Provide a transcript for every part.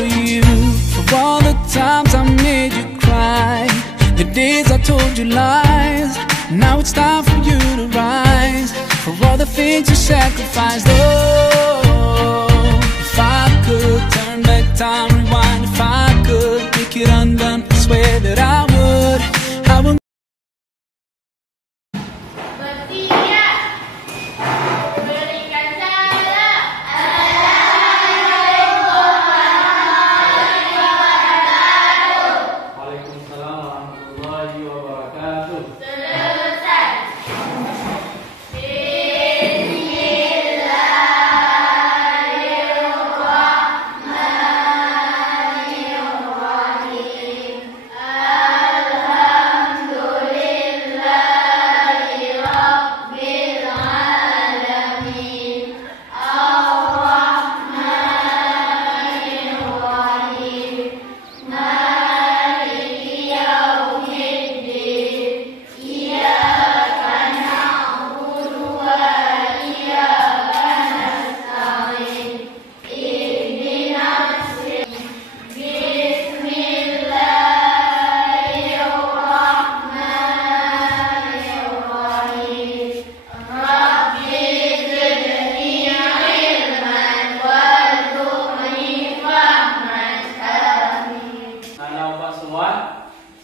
for you, for all the times I made you cry, the days I told you lies. Now it's time for you to rise, for all the things you sacrificed. Oh, if I could turn back time, rewind. If I could make it undone, I swear that I would. I would.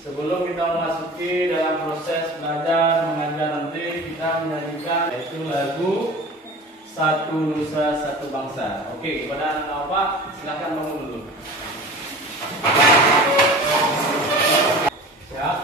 Sebelum kita memasuki dalam proses belajar mengajar nanti, kita menyanyikan yaitu lagu Satu Nusa Satu Bangsa. Oke, kepada anak Bapak silakan bangun dulu. Siap?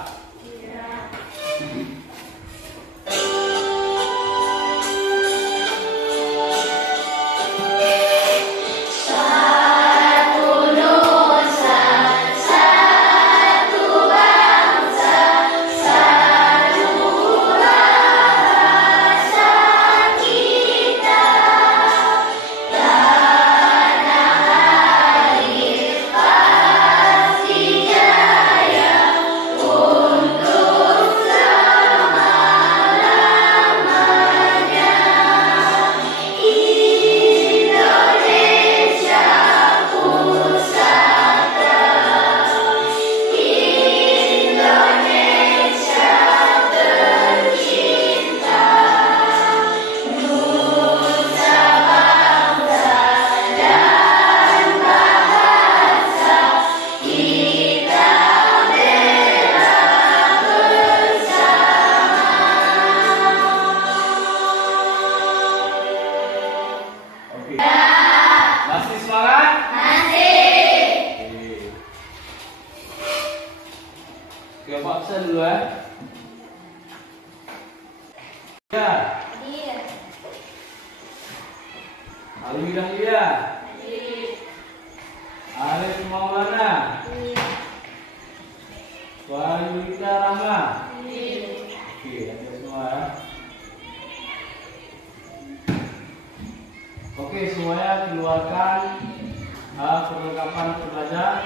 Masih semangat? Masih. Oke, Pak pesan dulu ya. Ya. Iya. Alhamdulillah. Alif Maulana. Walidina Rahma. Oke, ada semua ya. Oke, semuanya keluarkan perlengkapan pelajar.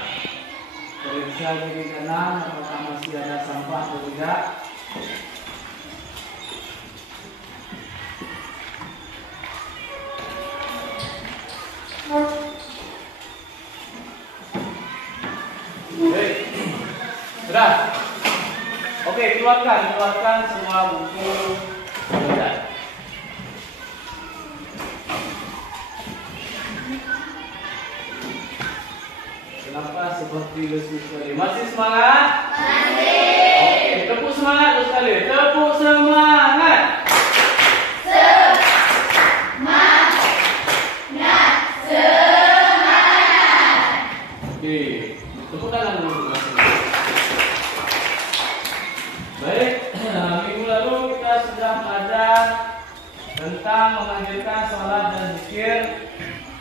Periksa kiri kanan apakah masih ada sampah atau tidak. Baik, sudah. Oke, keluarkan semua buku pelajar. Kenapa seperti lesu sekali? Masih semangat? Masih. Oke, tepuk semangat sekali. Tepuk semangat. Semangat. Oke, tepuk tangan dulu. Baik, minggu lalu kita sudah belajar tentang mengajarkan sholat dan zikir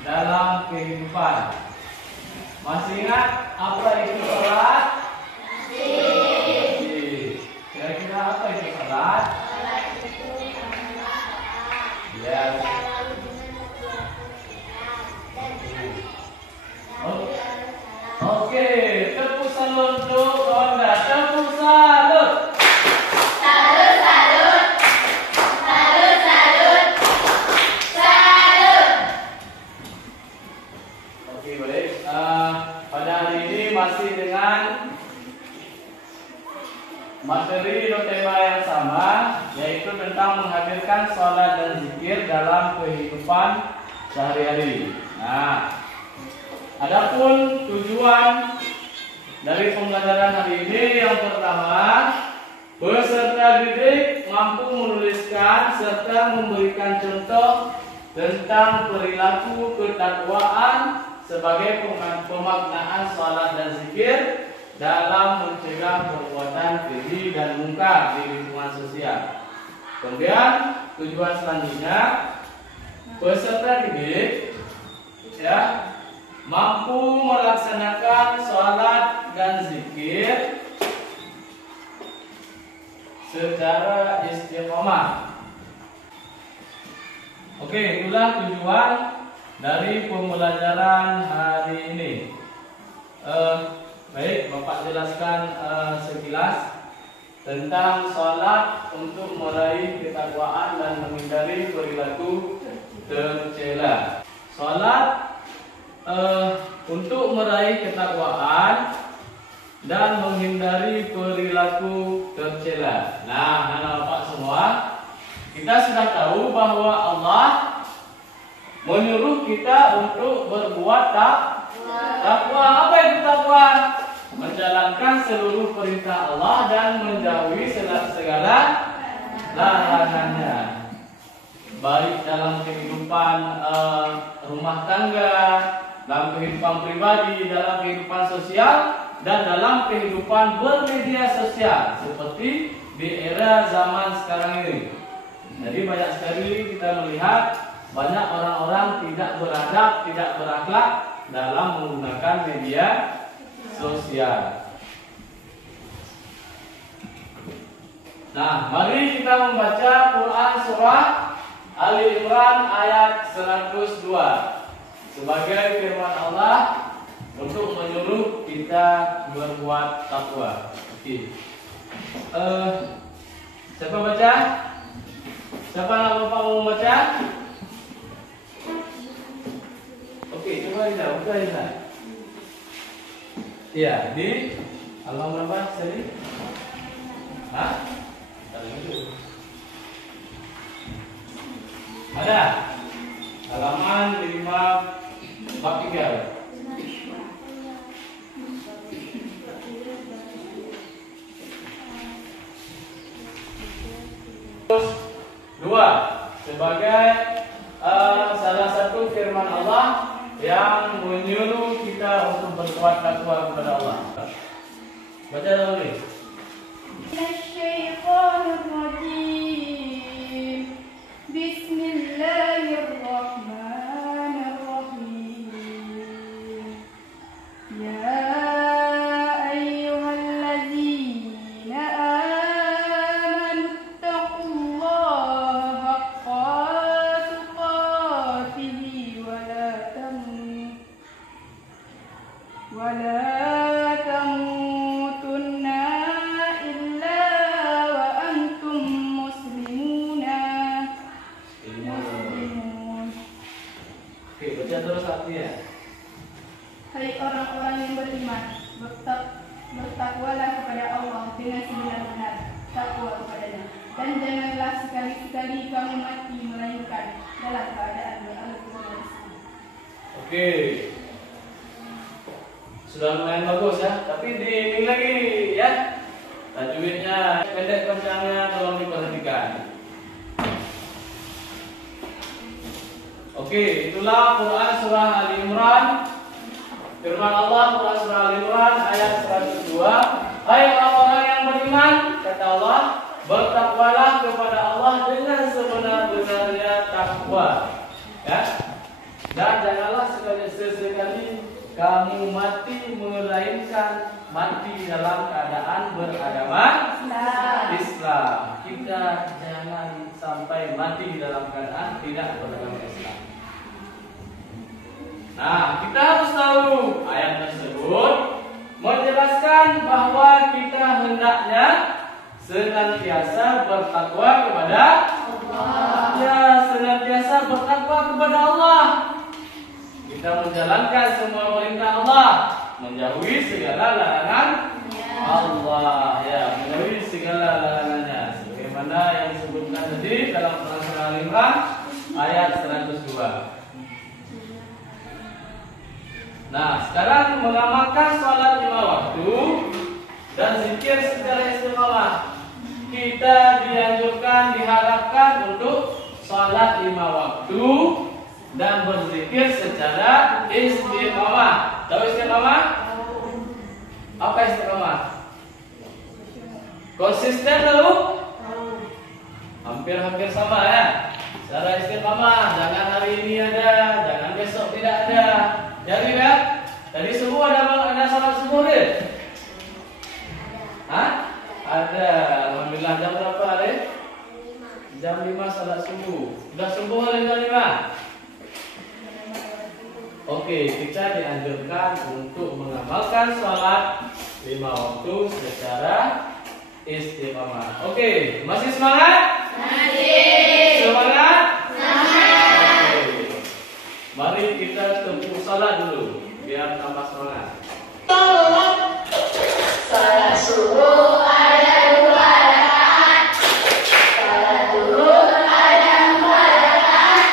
dalam kehidupan. Masih ingat apa itu sholat? Masih. Kira-kira apa itu sholat? Ya. Oke, tepuk salut untuk Honda. Tepuk salut. Salut, salut. Salut, salut. Salut. Oke, baik. masih dengan materi atau tema yang sama, yaitu tentang menghadirkan sholat dan zikir dalam kehidupan sehari-hari. Nah, adapun tujuan dari pembelajaran hari ini yang pertama, peserta didik mampu menuliskan serta memberikan contoh tentang perilaku ketakwaan sebagai pemaknaan sholat dan zikir dalam mencegah perbuatan keji dan mungkar di lingkungan sosial. Kemudian tujuan selanjutnya, peserta didik mampu melaksanakan sholat dan zikir secara istiqomah. Oke, itulah tujuan dari pembelajaran hari ini. Baik, Bapak jelaskan sekilas tentang sholat untuk meraih ketakwaan dan menghindari perilaku tercela. Sholat untuk meraih ketakwaan dan menghindari perilaku tercela. Nah, anak Bapak semua, kita sudah tahu bahwa Allah menyuruh kita untuk berbuat takwa. Apa itu takwa? Menjalankan seluruh perintah Allah dan menjauhi segala larangannya, baik dalam kehidupan rumah tangga, dalam kehidupan pribadi, dalam kehidupan sosial, dan dalam kehidupan bermedia sosial seperti di era zaman sekarang ini. Jadi banyak sekali kita melihat banyak orang-orang tidak beradab, tidak berakhlak dalam menggunakan media sosial. Nah, mari kita membaca Quran surah Ali Imran ayat 102 sebagai firman Allah untuk menyuruh kita berbuat takwa. Oke. Siapa baca? Siapa nak Bapak mau baca? Oke, coba kita buka kita. Iya, di halaman berapa tadi? Hah? Ada? Halaman 543. Dua, sebagai salah satu firman Allah yang menyuruh kita untuk berbuat takwa kepada Allah. Baca dulu nih. Bismillahirrahmanirrahim. Ya ولا تموتن إلا وأنتم مسلمون. Oke, baca terus artinya. Hai orang-orang yang beriman, bertakwalah kepada Allah dengan sebenar-benar takwa kepadanya, dan janganlah sekali-sekali kamu mati melainkan dalam keadaan beragama Islam. Oke. Sudah lumayan bagus ya, tapi diining lagi ya. Tajwidnya pendek panjangnya tolong diperhatikan. Oke, itulah Quran surah Ali Imran. Firman Allah Quran surah Ali Imran ayat 102. Hai orang-orang yang beriman, kata Allah, bertakwalah kepada Allah dengan sebenar-benarnya takwa. Ya. Dan janganlah sekali-sekali kamu mati melainkan mati dalam keadaan beragama Islam. Kita jangan sampai mati dalam keadaan tidak beragama Islam. Nah, kita harus tahu ayat tersebut menjelaskan bahwa kita hendaknya senantiasa bertakwa kepada Allah. Ya, senantiasa bertakwa kepada Allah. Kita menjalankan semua perintah Allah menjauhi segala larangan Allah, ya, menjauhi segala larangannya. Sebagaimana yang disebutkan tadi dalam Quran surah Al-Imran ayat 102. Nah, sekarang mengamalkan sholat 5 waktu dan zikir secara istiqomah. Kita dianjurkan, diharapkan untuk sholat 5 waktu dan berzikir secara istiqomah. Tahu istiqomah? Apa istiqomah? Konsisten tahu? Hampir-hampir sama ya. Secara istiqomah, jangan hari ini ada, jangan besok tidak ada. Jadi ya, tadi subuh ada salat subuh deh. Hah? Ada. Alhamdulillah. Jam berapa deh? Jam 5 salat subuh. Sudah subuh hari jam 5? Oke, kita dianjurkan untuk mengamalkan sholat 5 waktu secara istiqomah. Oke, masih semangat? Masih. Semangat? Semangat. Oke. Mari kita tempuh sholat dulu biar tambah semangat. Salat subuh ada 2 rakaat. Salat duhur ada 4 rakaat.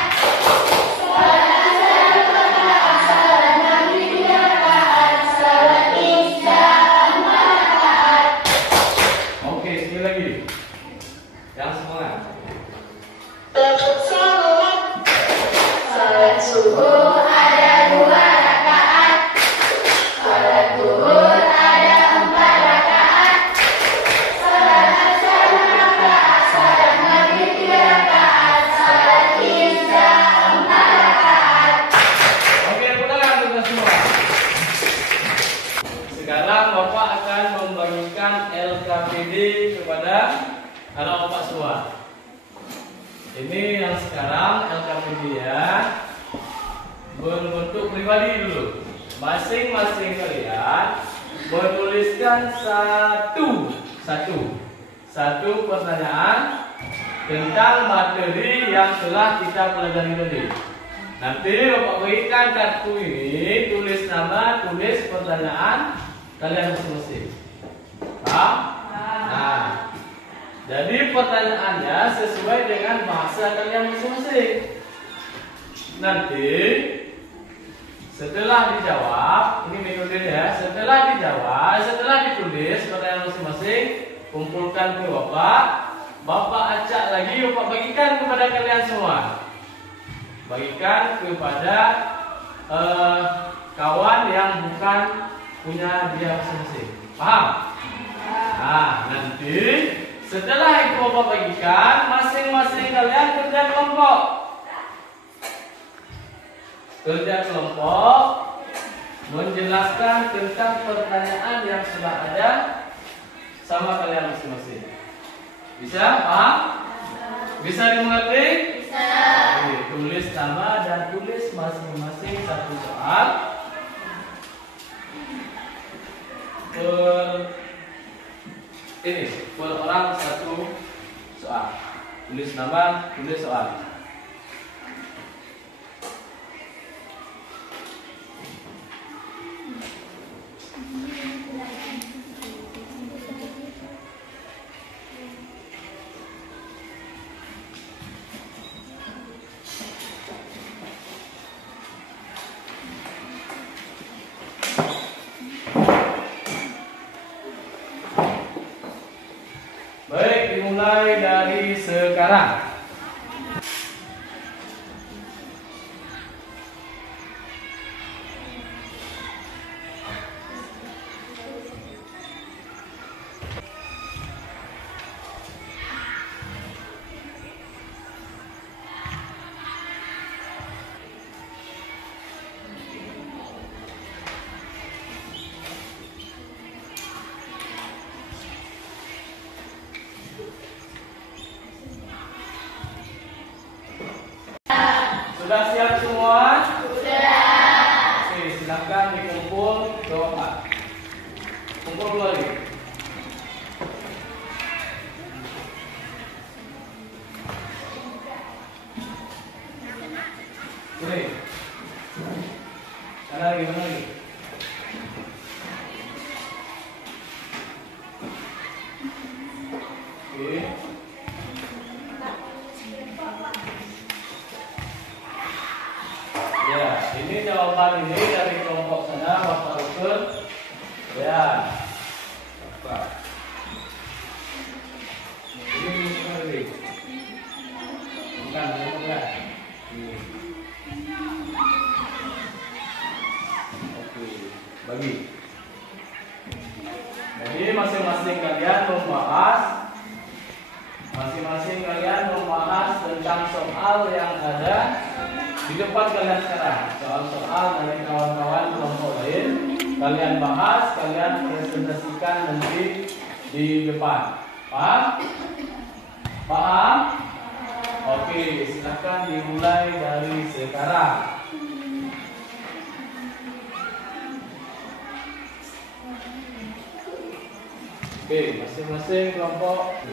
Salat asar 4 rakaat. Salat maghrib 3 rakaat. Salat isya 4 rakaat. Oke, sekali lagi. Yang semangat. Salat subuh ada 2 rakaat. Salat duhur ada 4 rakaat. Salat asar 4 rakaat. Salat maghrib 3 rakaat. Salat isya 4 rakaat. Oke, putarkan kita semua. Sekarang Bapak akan membagikan LKPD kepada anak Bapak semua. Ini yang sekarang LKPD ya, berbentuk pribadi dulu. Masing-masing kalian menuliskan satu pertanyaan tentang materi yang telah kita pelajari tadi. Nanti Bapak berikan kartu ini, tulis nama, tulis pertanyaan kalian masing-masing. Paham? Nah, jadi pertanyaannya sesuai dengan bahasa kalian masing-masing. Nanti setelah dijawab, ini metodenya ya. Setelah dijawab, setelah ditulis pertanyaan masing-masing, kumpulkan ke Bapak. Bapak acak lagi, Bapak bagikan kepada kalian semua. Bagikan kepada kawan yang bukan punya dia masing-masing. Paham? Nah, nanti setelah itu Bapak bagikan, masing-masing kalian kerja kelompok. Kerja kelompok menjelaskan tentang pertanyaan yang sudah ada sama kalian masing-masing. Bisa? Paham? Bisa dimengerti? Bisa. Oke, tulis nama dan tulis masing-masing satu soal. Per orang satu soal. Tulis nama, tulis soal. Baik, dimulai dari sekarang. Sudah siap semua? Sudah. Oke, silakan dikumpul doa. Kumpul dulu lagi. Oke. Mana lagi? bagi. Jadi masing-masing kalian membahas tentang soal yang ada di depan kalian sekarang. Soal-soal dari kawan-kawan kelompok lain kalian bahas, kalian presentasikan nanti di depan. Paham? Paham? Oke, silakan dimulai dari sekarang. Oke, masing-masing kelompok.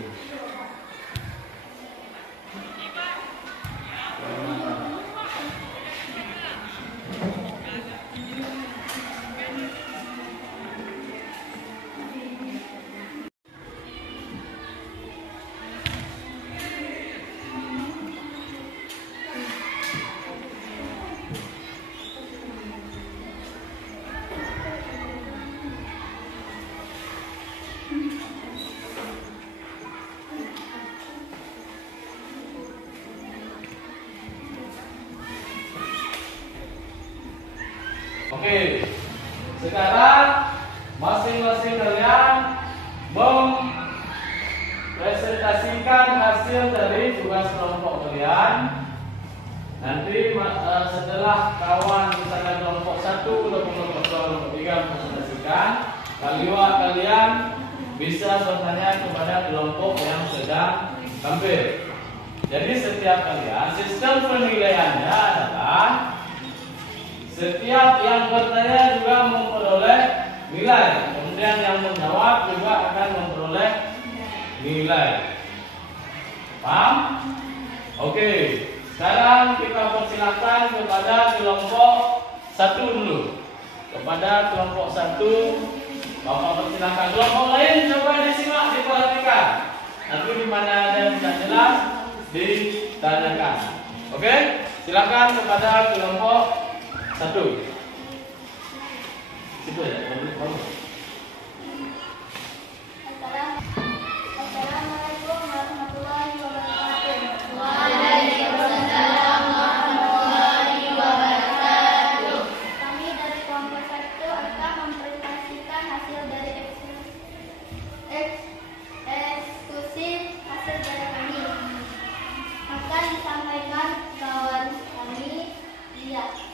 Oke, sekarang masing-masing kalian mempresentasikan hasil dari tugas kelompok kalian. Nanti setelah kawan misalnya kelompok 1 atau kelompok 3 mempresentasikan, kalian bisa bertanya kepada kelompok yang sedang tampil. Jadi setiap kalian, sistem penilaiannya adalah setiap yang bertanya juga memperoleh nilai, kemudian yang menjawab juga akan memperoleh nilai. Paham? Oke, sekarang kita persilakan kepada kelompok 1 dulu. Kepada kelompok 1, Bapak persilakan. Kelompok lain coba disimak, diperhatikan. Nanti di mana ada yang tidak jelas ditanyakan. Oke, silakan kepada kelompok 1. Situ ya, Assalamualaikum warahmatullahi wabarakatuh. Waalaikumsalam warahmatullahi wabarakatuh. Kami dari kelompok 1 akan mempresentasikan hasil dari eksekusi hasil dari kami. Akan disampaikan kawan kami lihat.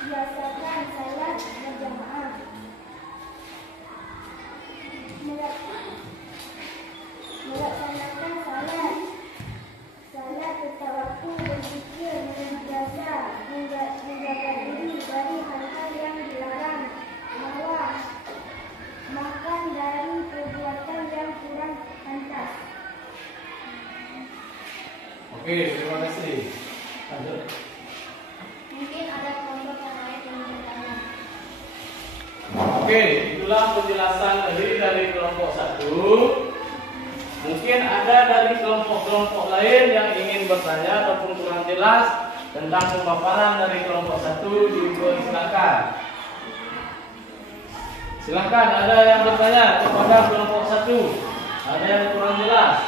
Biasakan salat berjamaah. Melaksanakan salat tepat waktu, berzikir, menjaga diri dari hal-hal yang dilarang, makan dari perbuatan yang kurang pantas. Oke, terima kasih. Lanjut. Mungkin ada kelompok yang lain yang bertanya. Oke, itulah penjelasan dari kelompok 1. Mungkin ada dari kelompok-kelompok lain yang ingin bertanya ataupun kurang jelas tentang pemaparan dari kelompok 1, dipersilakan. Silakan, ada yang bertanya kepada kelompok 1. Ada yang kurang jelas?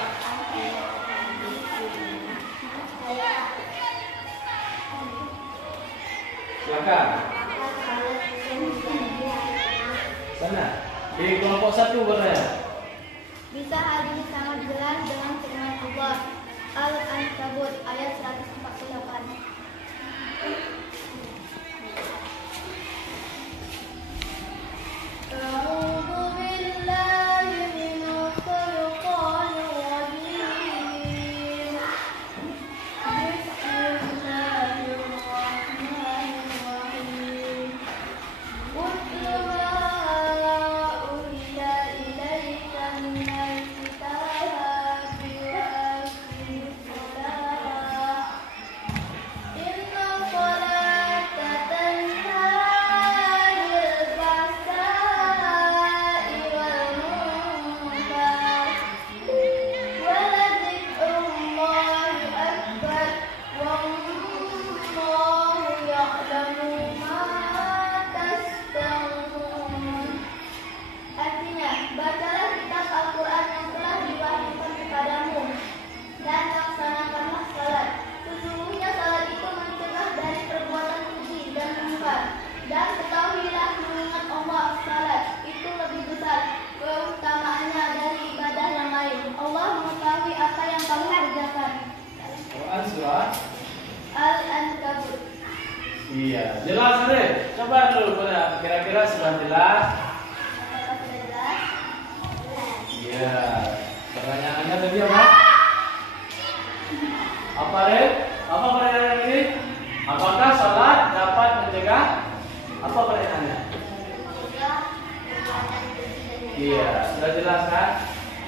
Silakan. Sana, di kelompok 1 bertanya. Bisa hal ini sangat jelas dengan firman Allah Al-Ankabut ayat 148. Iya, jelas deh. Coba dulu pada kira-kira sudah jelas. Apakah sudah jelas? Iya. Pertanyaannya tadi apa? Apa Red? Apa pertanyaan ini? Apakah sholat dapat mencegah? Apa pertanyaannya? Mencegah perbuatan keji dan yang Iya, sudah jelas kan?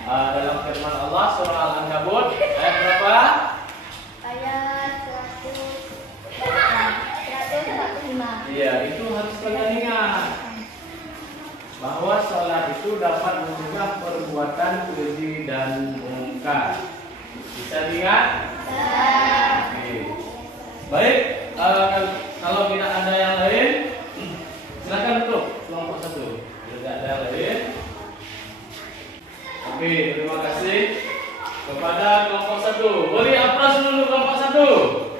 Dalam firman Allah surah Al-Ankabut ayat berapa? ayat 145. Iya, itu harus kalian ingat bahwa sholat itu dapat mencegah perbuatan keji dan mungkar. Bisa diingat? Oke. Baik, kalau tidak ada yang lain, silakan duduk kelompok 1. Tidak ada yang lain. Oke, terima kasih kepada kelompok 1. Beri aplaus dulu kelompok 1.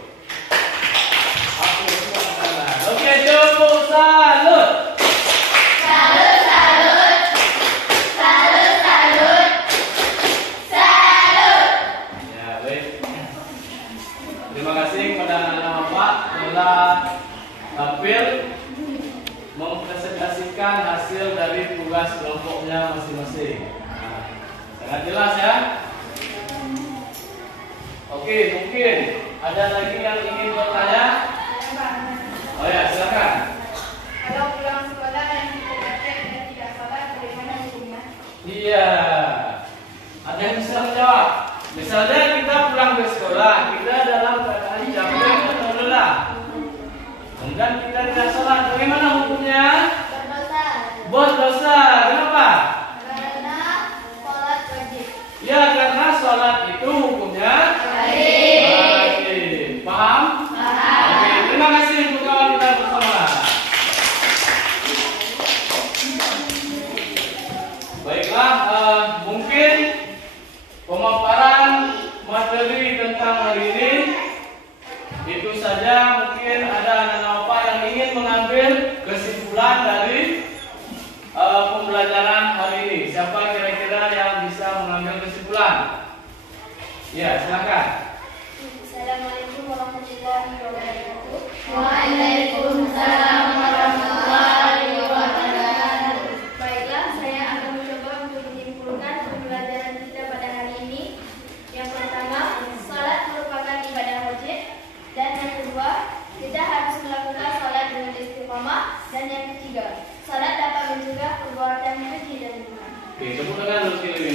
Oke, tepuk salut. Salut, salut. Salut, salut. Salut. Ya, baik. Terima kasih kepada anak Bapak telah tampil mempresentasikan hasil dari tugas kelompoknya masing-masing. Nah, sangat jelas ya. Oke, mungkin ada lagi yang ingin bertanya? Oh ya, silakan. Kalau pulang sekolah yang kita praktek dan tidak sholat, bagaimana hukumnya? Iya. Ada yang bisa menjawab? Misalnya kita pulang ke sekolah, kita dalam keadaan capek atau lelah. Kemudian kita tidak sholat, bagaimana hukumnya? Berdosa. Berdosa. Kenapa? Karena sholat wajib. Ya, karena sholat itu hukumnya wajib. Paham? Oke, terima kasih untuk kawan kita bersama. Baiklah, mungkin pemaparan materi tentang hari ini itu saja. Mungkin ada anak-anak Bapak yang ingin mengambil kesimpulan dari pembelajaran hari ini. Siapa kira-kira yang bisa mengambil kesimpulan? Ya, silakan. Assalamualaikum warahmatullahi wabarakatuh. Waalaikumsalam warahmatullahi wabarakatuh. Baiklah, saya akan mencoba untuk menyimpulkan pembelajaran kita pada hari ini. Yang pertama, salat merupakan ibadah wajib. Dan yang kedua, kita harus melakukan salat dengan istiqamah. Dan yang ketiga, salat dapat mencegah perbuatan keji dan mungkar. Oke, tepuk tangan dulu sekali.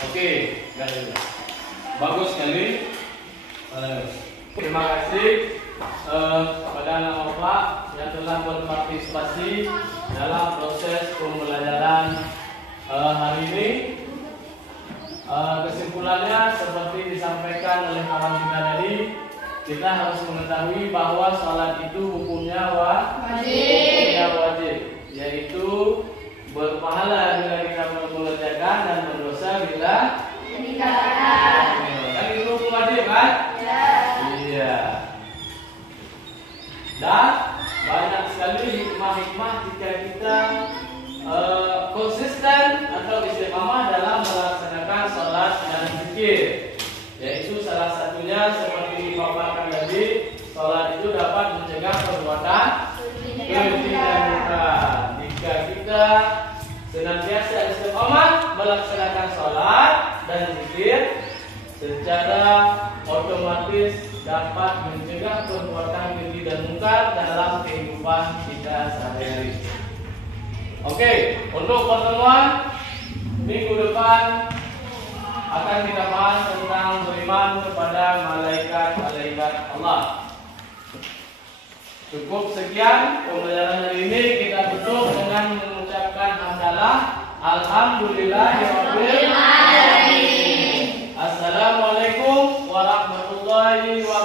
Oke, bagus sekali. Terima kasih kepada anak Bapak yang telah berpartisipasi dalam proses pembelajaran hari ini. Kesimpulannya seperti disampaikan oleh kawan kita tadi, kita harus mengetahui bahwa sholat itu hukumnya wajib, yaitu berpahala bila kita mengerjakan dan berdosa bila Meninggalkan. kan itu hukum wajib kan? Iya. Dan banyak sekali hikmah-hikmah jika kita konsisten atau istiqamah dalam melaksanakan sholat dan zikir. Yaitu salah satunya seperti dipaparkan tadi, sholat itu dapat mencegah perbuatan keji dan mungkar. Jika kita senantiasa istiqamah melaksanakan sholat dan zikir, secara otomatis dapat mencegah perbuatan keji dan mungkar dalam kehidupan kita sehari-hari. Oke, untuk pertemuan minggu depan akan kita bahas tentang beriman kepada malaikat-malaikat Allah. Cukup sekian pembelajaran hari ini. Kita tutup dengan mengucapkan hamdalah alhamdulillahirabbil alamin. Assalamualaikum warahmatullahi wabarakatuh.